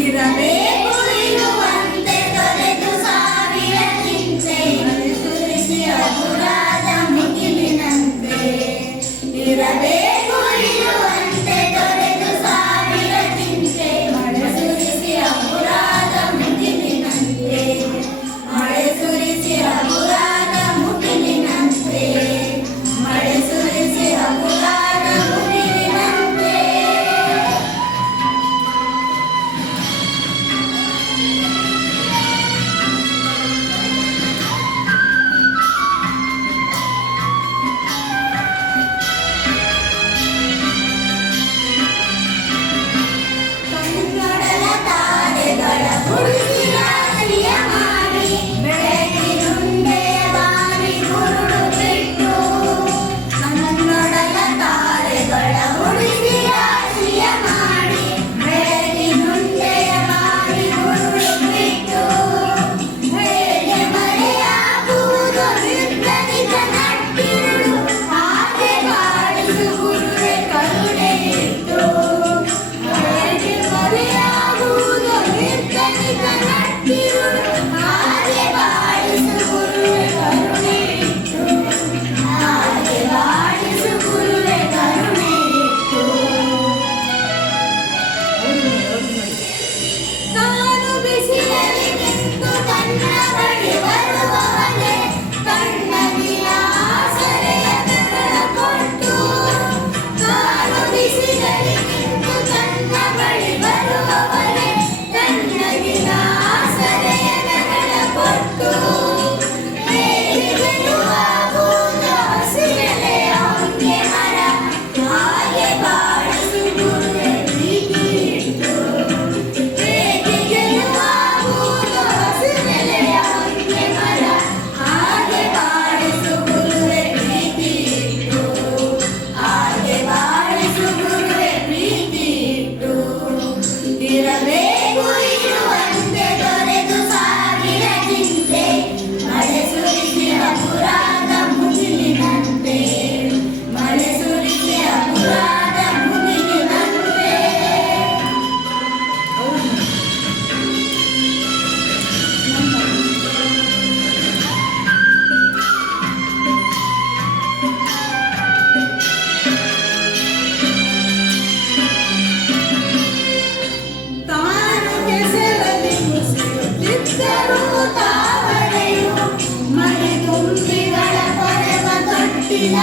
ಇರಬೇಕು ಇರುವಂತೆ ತೊರೆದು ಸಾವಿರ ಚಿಂತೆ ಸುರಿಸಿ ಅಪುರಾಧ ಮುಗಿಲಿನಂತೆ ಇರಬೇಕು ಇರುವಂತೆ ತೊರೆದು ಸಾವಿರ ಚಿಂತೆ ಮಳೆ ಸುರಿಸಿ ಅಪುರಾಧ ಮುಗಿಲಿನಂತೆ ಮಳೆ ಸುರಿಸಿ ಅಪುರಾಧ ಮುಗಿಲಿನಂತೆ ಮಳೆ ಸುರಿಸಿ ಅಪುರಾಧ ಮುಗಿಲಿನಂತೆ ಕನ್ನಡಲ ತಾರೆಗಳ ಉಳಿಸಿ ರಾಶಿಯ ಮಾಡಿ ಬೆಳಗಿನುಂಡೆಯ ಬಾರಿ ಗುರುಳು ಬಿಟ್ಟು ಕನ್ನಡಲ ತಾರೆಗಳ ಉಳಿಸಿ ರಾಶಿಯ ಮಾಡಿ ಬೆಳಗಿನುಂಡೆಯ ಬಾರಿ ಗುರುಳು ಬಿಟ್ಟು ಹೇಗೆ ಮರೆಯಾಗುವುದು ನಿರ್ಗಣಿತ ನಟ್ಟಿರುಳು ಹಾಗೆ ಬಾಳಿಸು ಗುರುವೆ ಕರುಣೆ ಇಟ್ಟು ಹೇಗೆ ಮರೆಯಾಗುವುದು ನಿರ್ಗಣಿತ ನಟ್ಟಿರುಳು ಹಾಗೆ ಬಾಳಿಸು ಗುರುವೆ ಕರುಣೆ ಇಟ್ಟು ಹಾಗೆ ಬಾಳಿಸು ಗುರುವೆ ಕರುಣೆ ಇಟ್ಟು ನಾನು ಬಿಸಿಲಲ್ಲಿ ನಿಂತು ತನ್ನ ಬಳಿ ಬರುವವನೇ ಕಣ್ಣಗಿಲ ಆಸರೆಯ ಬೆರಳ ಕೊಟ್ಟು ನಾನು ಬಿಸಿಲಲ್ಲಿ ನಿಂತು ತನ್ನ ಬಳಿ ಬರುವವನೇ ಕಣ್ಣಗಿಲ ಆಸರೆಯ ಬೆರಳ ಕೊಟ್ಟು ಹೇಗೆ ಗೆಲುವಾಗುವುದು ಹಸಿರೆಲೆಯ ಹೊಂಗೆ ಮರ ಹಾಗೆ ಬಾಳಿಸು ಗುರುವೆ ಪ್ರೀತಿ ಇಟ್ಟು ಹೇಗೆ ಗೆಲುವಾಗುವುದು ಹಸಿರೆಲೆಯ ಹೊಂಗೆ ಮರ ಹಾಗೆ ಬಾಳಿಸು ಗುರುವೆ ಪ್ರೀತಿ ಇಟ್ಟು ಹಾಗೆ ಬಾಳಿಸು ಗುರುವೆ ಪ್ರೀತಿ ಇಟ್ಟು ಇರಬೇಕು ಇರುವಂತೆ ತೊರೆದು ಸಾವಿರ ಚಿಂತೆ ಮಳೆ ಸುರಿಸಿ ಅಪುರಾಧ ಮುಗಿಲಿನಂತೆ ಮಳೆ ಸುರಿಸಿ ಅಪುರಾಧ ಮುಗಿಲಿನಂತೆ ತಾನು ಕೆಸರಲ್ಲಿ ಮುಸಿಯುತ್ತಿದ್ದರೂ ತಾವರೆಯು ಮಳೆ ತುಂಬಿಗಳ ಕೊರೆವ ತೊಟ್ಟಿಲ